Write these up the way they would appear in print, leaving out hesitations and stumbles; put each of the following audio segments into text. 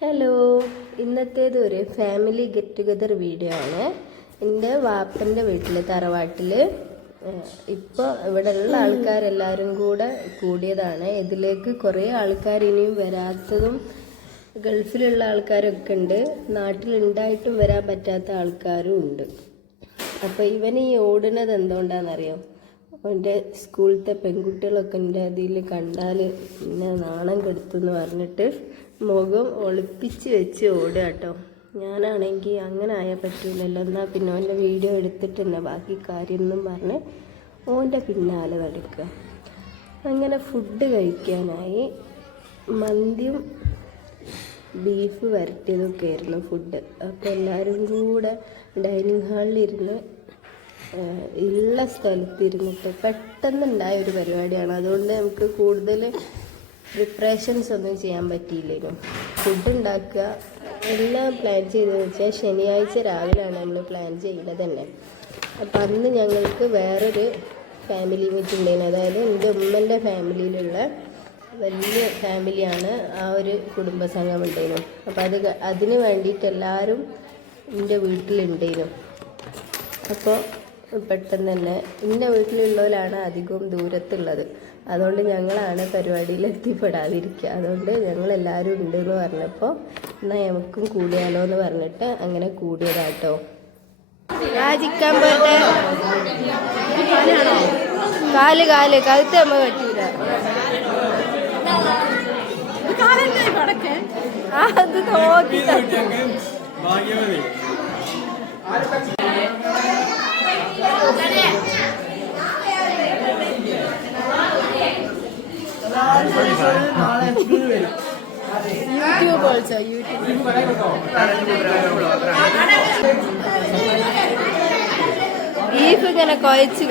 Hello, ഇന്നത്തേത് ഒരു family get together video ആണ്. എൻ്റെ വാപ്പൻ്റെ വീട്ടിൽ തറവാട്ടിൽ ഇപ്പോൾ ഇവിടെ ഉള്ള ആൾക്കാരെല്ലാവരും കൂടെ കൂടിയതാണ്. ഇതിലേക്ക് കുറേ ആൾക്കാർ ഇനിയും വരാത്തതും ഗൾഫിലുള്ള ആൾക്കാരൊക്കെ ഉണ്ട്, നാട്ടിലുണ്ടായിട്ടും വരാൻ പറ്റാത്ത ആൾക്കാരും ഉണ്ട്. അപ്പോൾ ഇവൻ ഈ ഓടുന്നത് എന്തുകൊണ്ടാണെന്നറിയോ? അവൻ്റെ സ്കൂളിലത്തെ പെൺകുട്ടികളൊക്കെ എൻ്റെ അതിൽ കണ്ടാൽ പിന്നെ നാണം കെടുത്തുമെന്ന് പറഞ്ഞിട്ട് മുഖം ഒളിപ്പിച്ച് വെച്ച് ഓടുക കേട്ടോ. ഞാനാണെങ്കിൽ അങ്ങനെ ആയാൽ പറ്റൂലല്ലോ, എന്നാൽ പിന്നെ ഓൻ്റെ വീഡിയോ എടുത്തിട്ട് തന്നെ ബാക്കി കാര്യമൊന്നും പറഞ്ഞ് ഓൻ്റെ പിന്നാലെ നടക്കുക. അങ്ങനെ ഫുഡ് കഴിക്കാനായി മന്തിയും ബീഫ് വരട്ടിയതൊക്കെ ആയിരുന്നു ഫുഡ്. അപ്പോൾ എല്ലാവരും കൂടെ ഡൈനിങ് ഹാളിലിരുന്ന് ഉള്ള സ്ഥലത്തിരുന്നിട്ട് പെട്ടെന്നുണ്ടായ ഒരു പരിപാടിയാണ്. അതുകൊണ്ട് നമുക്ക് കൂടുതൽ പ്രിപ്പറേഷൻസ് ഒന്നും ചെയ്യാൻ പറ്റിയില്ലേനു. ഫുഡ് ഉണ്ടാക്കുക എല്ലാം പ്ലാൻ ചെയ്ത് വെച്ചാൽ ശനിയാഴ്ച രാവിലെയാണ് നമ്മൾ പ്ലാൻ ചെയ്യുന്നത് തന്നെ. അപ്പം അന്ന് ഞങ്ങൾക്ക് വേറൊരു ഫാമിലി മീറ്റ് ഉണ്ടായിരുന്നു. അതായത് എൻ്റെ ഉമ്മൻ്റെ ഫാമിലിയിലുള്ള വലിയ ഫാമിലിയാണ്, ആ ഒരു കുടുംബസംഘം ഉണ്ടായിരുന്നു. അപ്പോൾ അതിന് വേണ്ടിയിട്ട് എല്ലാവരും എൻ്റെ വീട്ടിലുണ്ടായിരുന്നു. അപ്പോൾ പെട്ടെന്ന് തന്നെ എൻ്റെ വീട്ടിലുള്ളവരാണ് അധികവും ദൂരത്തുള്ളത്, അതുകൊണ്ട് ഞങ്ങളാണ് പരിപാടിയിൽ എത്തിപ്പെടാതിരിക്കുക. അതുകൊണ്ട് ഞങ്ങളെല്ലാവരും ഉണ്ടെന്ന് പറഞ്ഞപ്പോൾ എന്നാൽ നമുക്കും കൂടിയാലോ എന്ന് പറഞ്ഞിട്ട് അങ്ങനെ കൂടിയതാട്ടോ. ചിക്കൻ പോട്ടെ കാല് കഴുത്ത് നമ്മൾ പറ്റൂല. അത് നോക്കി യൂട്യൂബ് ഓൾസോ ബീഫ് ഇങ്ങനെ കുഴച്ച്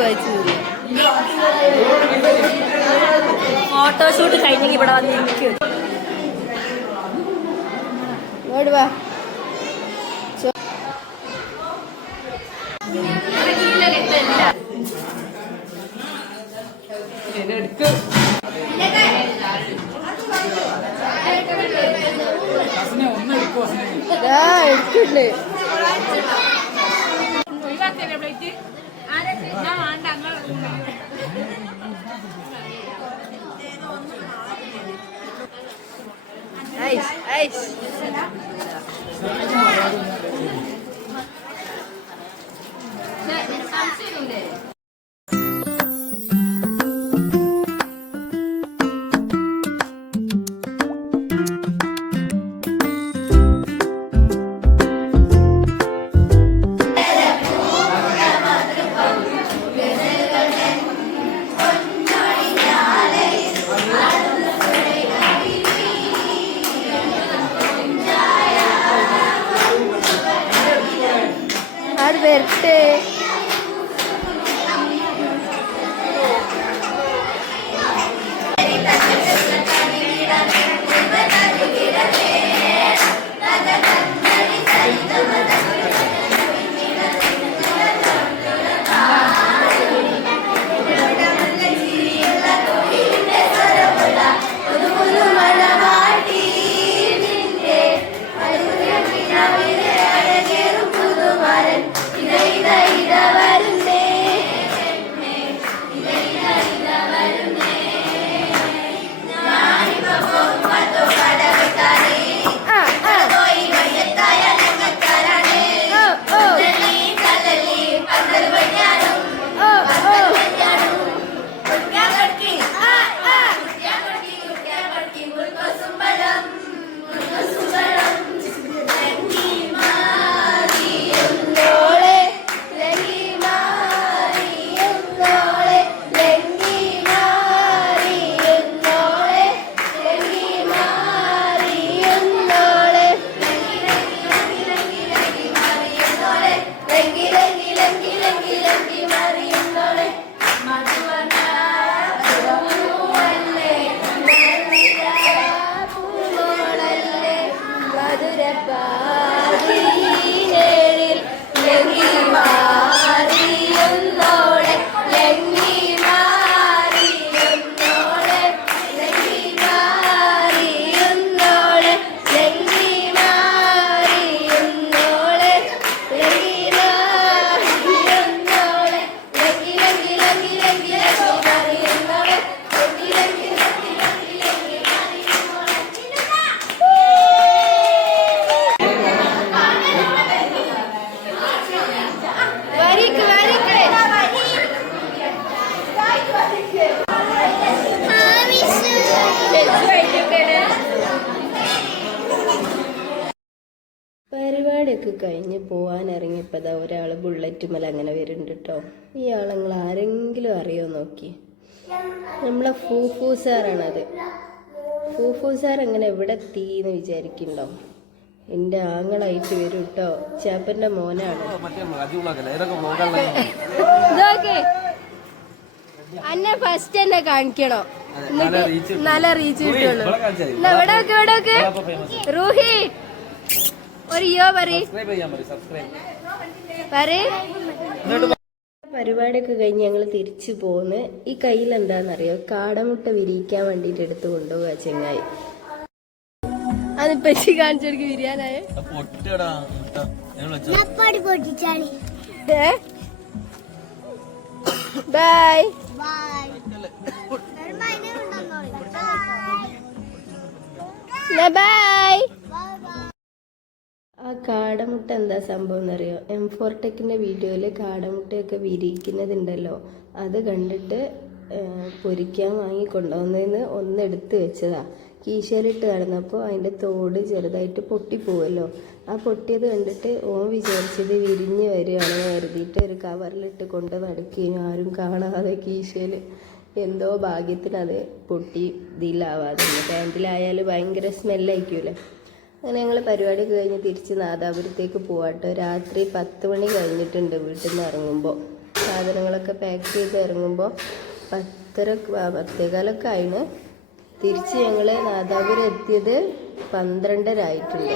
ഫോട്ടോഷൂട്ട് കഴിഞ്ഞെങ്കിൽ ഇവിടെ വന്ന് എനിക്ക് ഓടുവാ. എടുക്കണ്ടേ വരട്ടെ. Day പരിപാടിയൊക്കെ കഴിഞ്ഞ് പോകാൻ ഇറങ്ങിയപ്പോൾ ഒരാൾ ബുള്ളറ്റുമല അങ്ങനെ വരുന്നുണ്ട് കേട്ടോ. ഈ ആളങ്ങൾ ആരെങ്കിലും അറിയോ നോക്കി. നമ്മളെ ഫൂഫു സാറാണത്. ഫൂഫു സാർ അങ്ങനെ എവിടെ എത്തിന്ന് വിചാരിക്കണ്ടോ? എൻ്റെ ആങ്ങളായിട്ട് വരും കേട്ടോ. ചാപ്പൻ്റെ മോനാണ്. അന്നെ ഫസ്റ്റ് എന്നെ കാണിക്കണോ? നല്ല റീച്ച് കിട്ടുള്ളൂ. ഇവിടെ റൂഹി ഒരു യോ പരിപാടിയൊക്കെ കഴിഞ്ഞ് ഞങ്ങൾ തിരിച്ചു പോന്ന്. ഈ കയ്യിൽ എന്താണെന്നറിയോ? കാടമുട്ട വിരിയിക്കാൻ വേണ്ടിയിട്ട് എടുത്ത് കൊണ്ടുപോവുക ചെങ്ങായി. അത് പെച്ചി കാണിച്ചെടുക്ക് വിരിയാനായ. Bye bye. ആ കാടമുട്ട എന്താ സംഭവം എന്നറിയോ? M4 ടെക്കിൻ്റെ വീഡിയോയിൽ കാടമുട്ടയൊക്കെ വിരിയിക്കുന്നതുണ്ടല്ലോ, അത് കണ്ടിട്ട് പൊരിക്കാൻ വാങ്ങി കൊണ്ടുവന്നതിന് ഒന്നെടുത്ത് വെച്ചതാ. കീശയിലിട്ട് കിടന്നപ്പോൾ അതിൻ്റെ തോട് ചെറുതായിട്ട് പൊട്ടിപ്പോവല്ലോ. ആ പൊട്ടിയത് കണ്ടിട്ട് ഓൻ വിചാരിച്ചത് വിരിഞ്ഞ് വരികയാണെന്ന് കരുതിയിട്ട് ഒരു കവറിലിട്ട് കൊണ്ട് നടക്കുകയും ആരും കാണാതെ കീശയിൽ എന്തോ ഭാഗ്യത്തിനത് പൊട്ടി ഇതിലാവാതെ. പാൻറ്റിലായാലും ഭയങ്കര സ്മെല്ലായിരിക്കുമല്ലേ. അങ്ങനെ ഞങ്ങൾ പരിപാടിയൊക്കെ കഴിഞ്ഞ് തിരിച്ച് നാദാപുരത്തേക്ക് പോവാട്ടോ. രാത്രി 10 മണി കഴിഞ്ഞിട്ടുണ്ട് വീട്ടിൽ നിന്ന് ഇറങ്ങുമ്പോൾ. സാധനങ്ങളൊക്കെ പാക്ക് ചെയ്ത് ഇറങ്ങുമ്പോൾ 10:15 ആയിന്. തിരിച്ച് ഞങ്ങൾ നാദാപുരം എത്തിയത് 12:30 ആയിട്ടുണ്ട്.